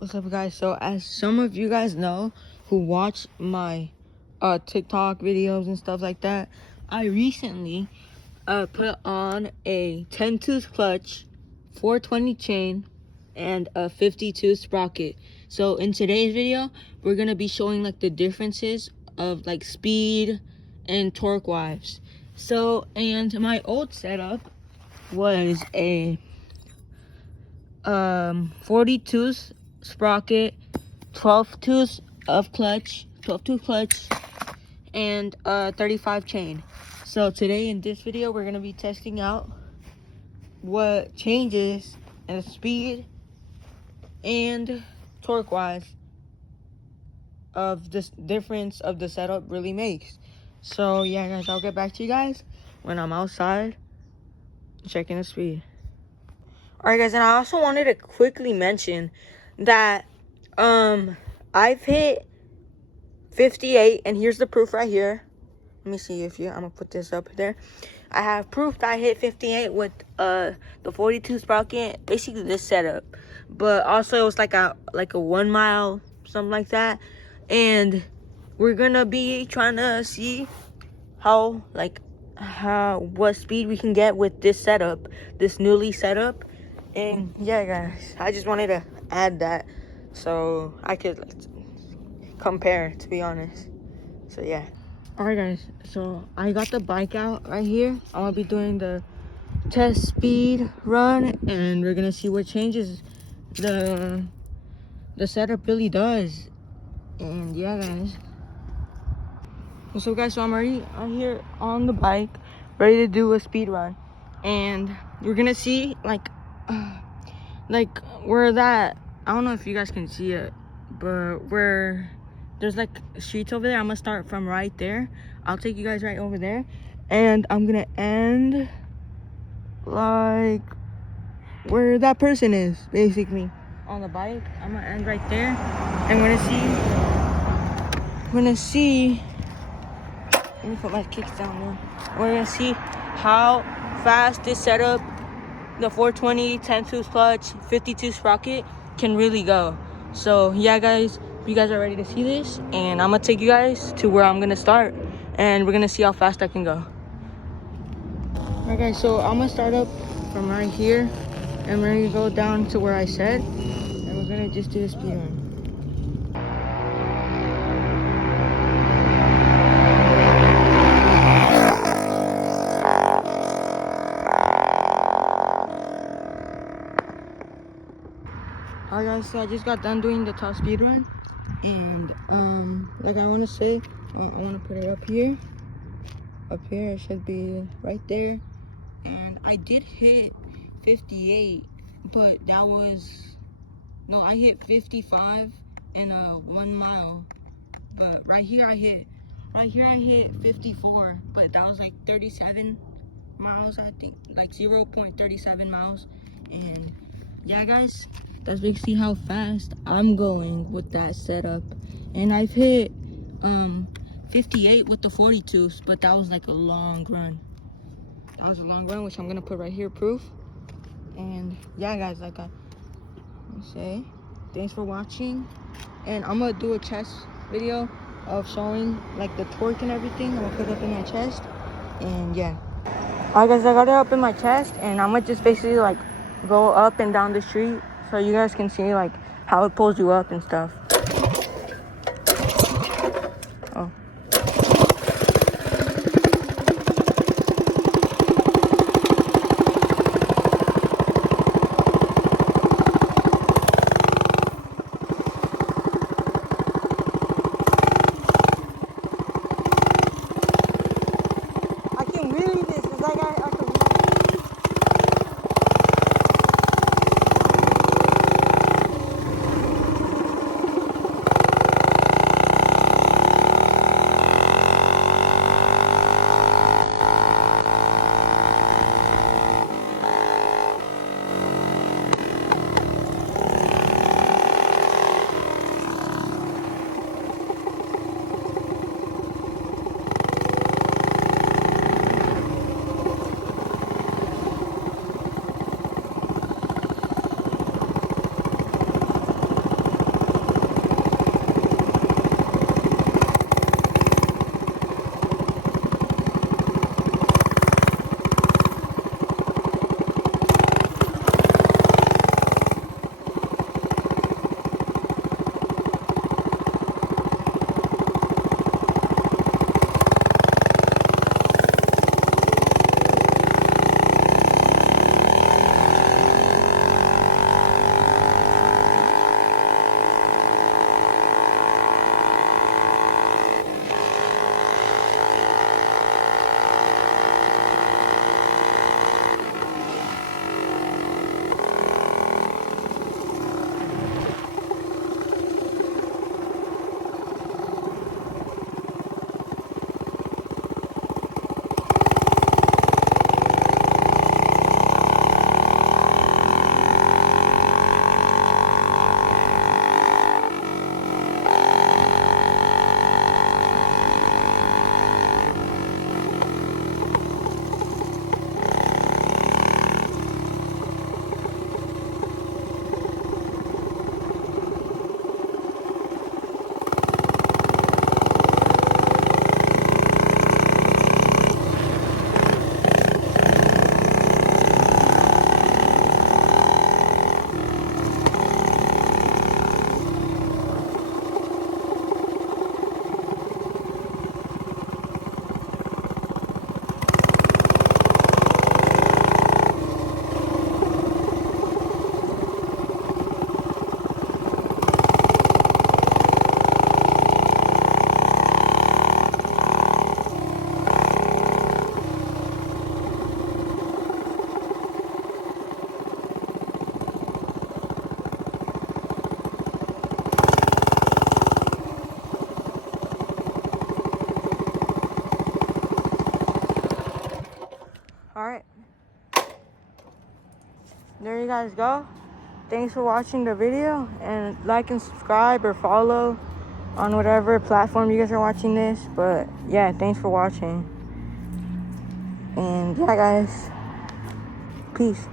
What's up, guys? So as some of you guys know who watch my TikTok videos and stuff like that, I recently put on a 10-tooth clutch, 420 chain, and a 52 sprocket. So in today's video, we're gonna be showing like the differences of like speed and torque wise. So, and my old setup was a 40-tooth sprocket, 12 tooth clutch, and 35 chain. So today in this video, we're gonna be testing out what changes in speed and torque wise of this difference of the setup really makes. So yeah, guys, I'll get back to you guys when I'm outside checking the speed. Alright, guys, and I also wanted to quickly mention that I've hit 58, and here's the proof right here. Let me see if I'm gonna put this up there. I have proof that I hit 58 with the 42 sprocket, basically this setup. But also it was like a 1 mile, something like that. And we're gonna be trying to see what speed we can get with this setup, this newly setup. And yeah, guys, I just wanted to add that so I could compare, to be honest. So yeah. Alright, guys, so I got the bike out right here. I'm gonna be doing the test speed run, and we're gonna see what changes the setup really does. And yeah, guys. So guys, so I'm here on the bike, ready to do a speed run, and we're gonna see like where that, I don't know if you guys can see it, but where there's like streets over there. I'm gonna start from right there. I'll take you guys right over there, and I'm gonna end like where that person is, basically on the bike. I'm gonna end right there, and we're gonna see. Let me put my kicks down there. We're gonna see how fast this setup, the 420, 10-tooth clutch, 52 sprocket, can really go. So yeah, guys, you guys are ready to see this, and I'm gonna take you guys to where I'm gonna start, and we're gonna see how fast I can go. Alright, guys, so I'm gonna start up from right here, and we're gonna go down to where I said, and we're gonna just do a speed run. Alright, guys, so I just got done doing the top speed run, and like I want to say, I want to put it up here. It should be right there. And I did hit 58, but that was, no, I hit 55 in a 1 mile. But right here I hit 54, but that was like 37 miles, I think, like 0.37 miles. And yeah, guys, that's basically how fast I'm going with that setup. And I've hit 58 with the 42s, but that was like a long run. Which I'm gonna put right here, proof. And yeah, guys, like I say, thanks for watching, and I'm gonna do a chest video of showing like the torque and everything. I'm gonna put it up in my chest, and yeah. Alright, guys, I got it up in my chest, and I'm gonna just basically like go up and down the street so you guys can see like how it pulls you up and stuff. Oh. I can wheelie this, cause I can wheelie. Alright. There you guys go. Thanks for watching the video, and like and subscribe or follow on whatever platform you guys are watching this. But yeah, thanks for watching. And yeah, guys, peace.